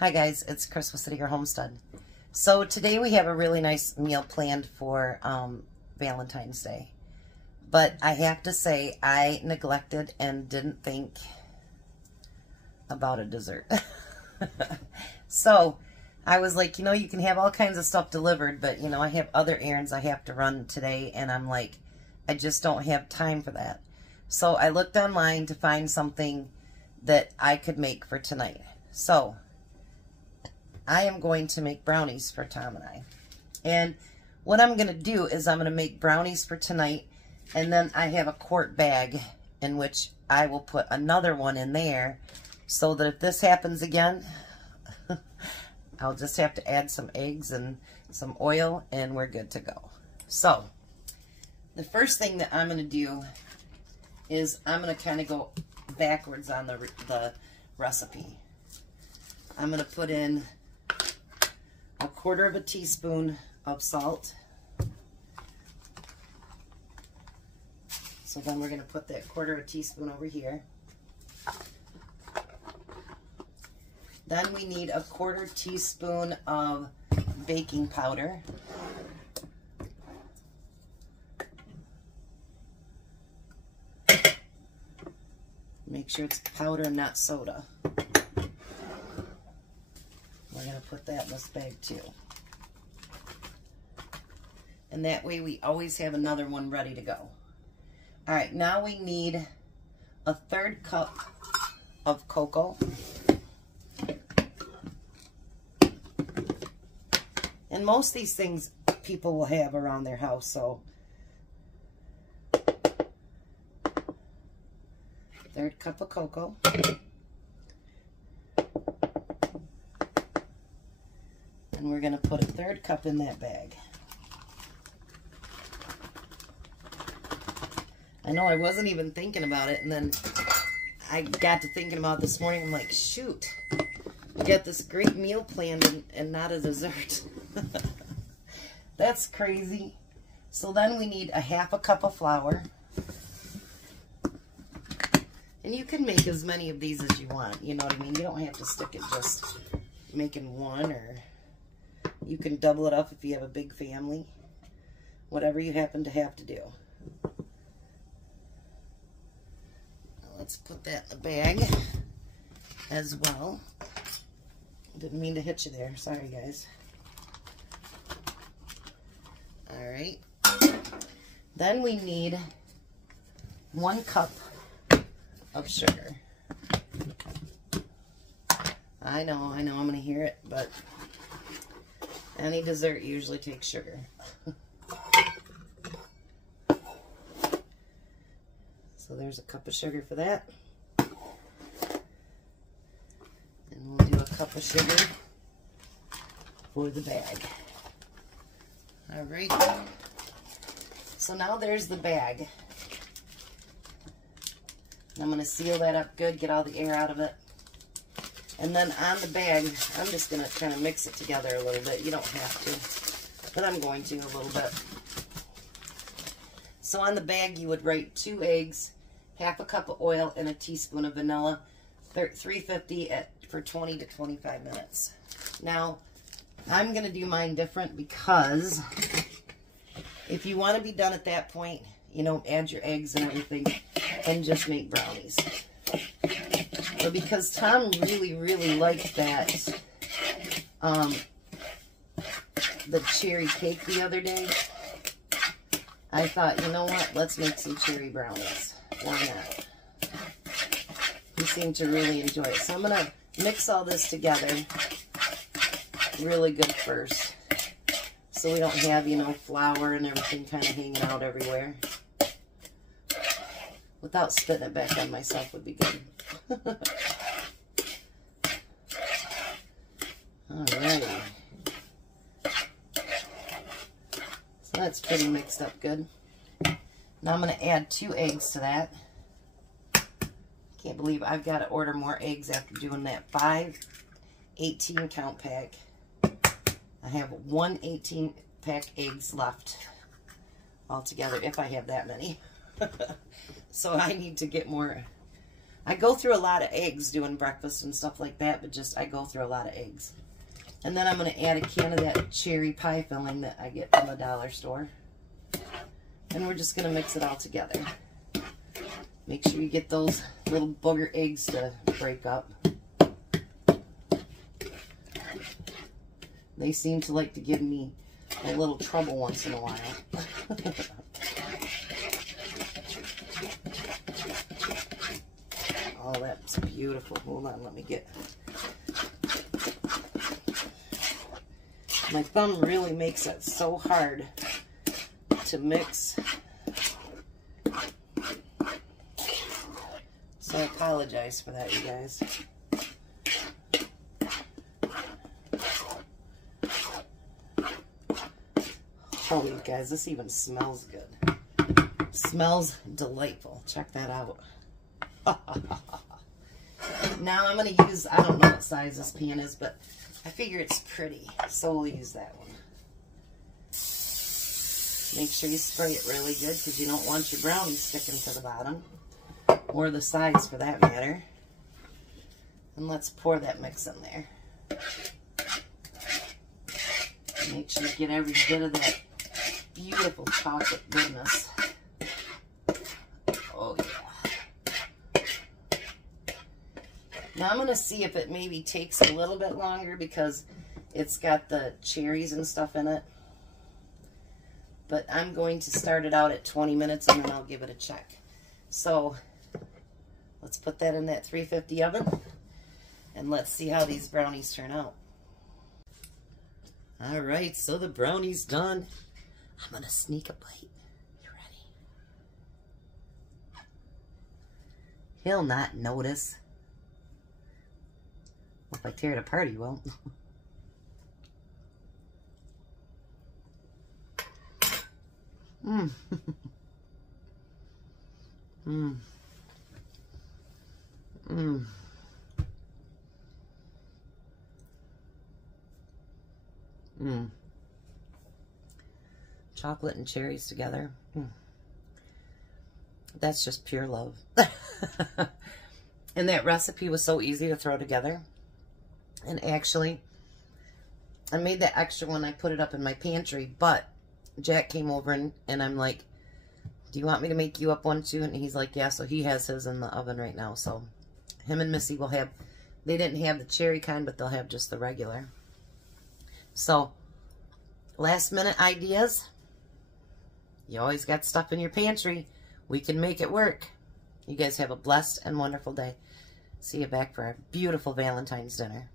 Hi guys, it's Chris with City Girl Homestead. So today we have a really nice meal planned for Valentine's Day. But I have to say I neglected and didn't think about a dessert. So I was like, you can have all kinds of stuff delivered, but I have other errands I have to run today, and I'm like, I just don't have time for that. So I looked online to find something that I could make for tonight. So I am going to make brownies for Tom and I. And what I'm going to do is I'm going to make brownies for tonight, and then I have a quart bag in which I will put another one in there so that if this happens again, I'll just have to add some eggs and some oil and we're good to go. So the first thing that I'm going to do is I'm going to kind of go backwards on the recipe. I'm going to put in a 1/4 teaspoon of salt. So then we're going to put that 1/4 teaspoon over here. Then we need a 1/4 teaspoon of baking powder. Make sure it's powder, not soda. We're going to put that in this bag too. And that way we always have another one ready to go. All right, now we need a 1/3 cup of cocoa. And most of these things people will have around their house, so 1/3 cup of cocoa. And we're going to put a 1/3 cup in that bag. I know I wasn't even thinking about it, and then I got to thinking about it this morning. I'm like, shoot, we got this great meal planned and not a dessert. That's crazy. So then we need a 1/2 cup of flour. And you can make as many of these as you want, you know what I mean? You don't have to stick it just making one, or you can double it up if you have a big family. Whatever you happen to have to do. Let's put that in the bag as well. Didn't mean to hit you there. Sorry, guys. All right. Then we need 1 cup of sugar. I know, I'm going to hear it, but any dessert usually takes sugar. So there's a cup of sugar for that. And we'll do a cup of sugar for the bag. All right. So now there's the bag. I'm going to seal that up good, get all the air out of it. And then on the bag, I'm just going to kind of mix it together a little bit. You don't have to, but I'm going to a little bit. So on the bag, you would write 2 eggs, 1/2 cup of oil, and a teaspoon of vanilla, 350 for 20 to 25 minutes. Now, I'm going to do mine different because if you want to be done at that point, add your eggs and everything and just make brownies. But because Tom really, really liked that, the cherry cake the other day, I thought, you know what, let's make some cherry brownies. Why not? He seemed to really enjoy it. So I'm going to mix all this together really good first, so we don't have, flour and everything kind of hanging out everywhere. Without spitting it back on myself would be good. Alrighty. So that's pretty mixed up good. Now I'm going to add 2 eggs to that. Can't believe I've got to order more eggs after doing that 5 18 count pack. I have 1 18 pack eggs left altogether, if I have that many. So I need to get more I go through a lot of eggs doing breakfast and stuff like that, but just I go through a lot of eggs. And then I'm going to add a can of that cherry pie filling that I get from the dollar store. And we're just going to mix it all together. Make sure you get those little booger eggs to break up. They seem to like to give me a little trouble once in a while. Oh, that's beautiful. Hold on, let me get... My thumb really makes it so hard to mix. So I apologize for that, you guys. Oh, you guys, this even smells good. Smells delightful. Check that out. Now I'm going to use, I don't know what size this pan is, but I figure it's pretty, so we'll use that one. Make sure you spray it really good because you don't want your brownies sticking to the bottom, or the sides for that matter. And let's pour that mix in there. Make sure you get every bit of that beautiful chocolate goodness. Oh yeah. Now I'm going to see if it maybe takes a little bit longer because it's got the cherries and stuff in it. But I'm going to start it out at 20 minutes and then I'll give it a check. So let's put that in that 350 oven and let's see how these brownies turn out. Alright, so the brownie's done. I'm going to sneak a bite. You ready? He'll not notice. If I tear it apart, he won't. Mmm. Mmm. Mmm. Mmm. Chocolate and cherries together. Mm. That's just pure love. And that recipe was so easy to throw together. And actually, I made that extra one. I put it up in my pantry, but Jack came over and I'm like, do you want me to make you up one too? And he's like, yeah, so he has his in the oven right now. So him and Missy will have, they didn't have the cherry kind, but they'll have just the regular. So last minute ideas. You always got stuff in your pantry. We can make it work. You guys have a blessed and wonderful day. See you back for a beautiful Valentine's dinner.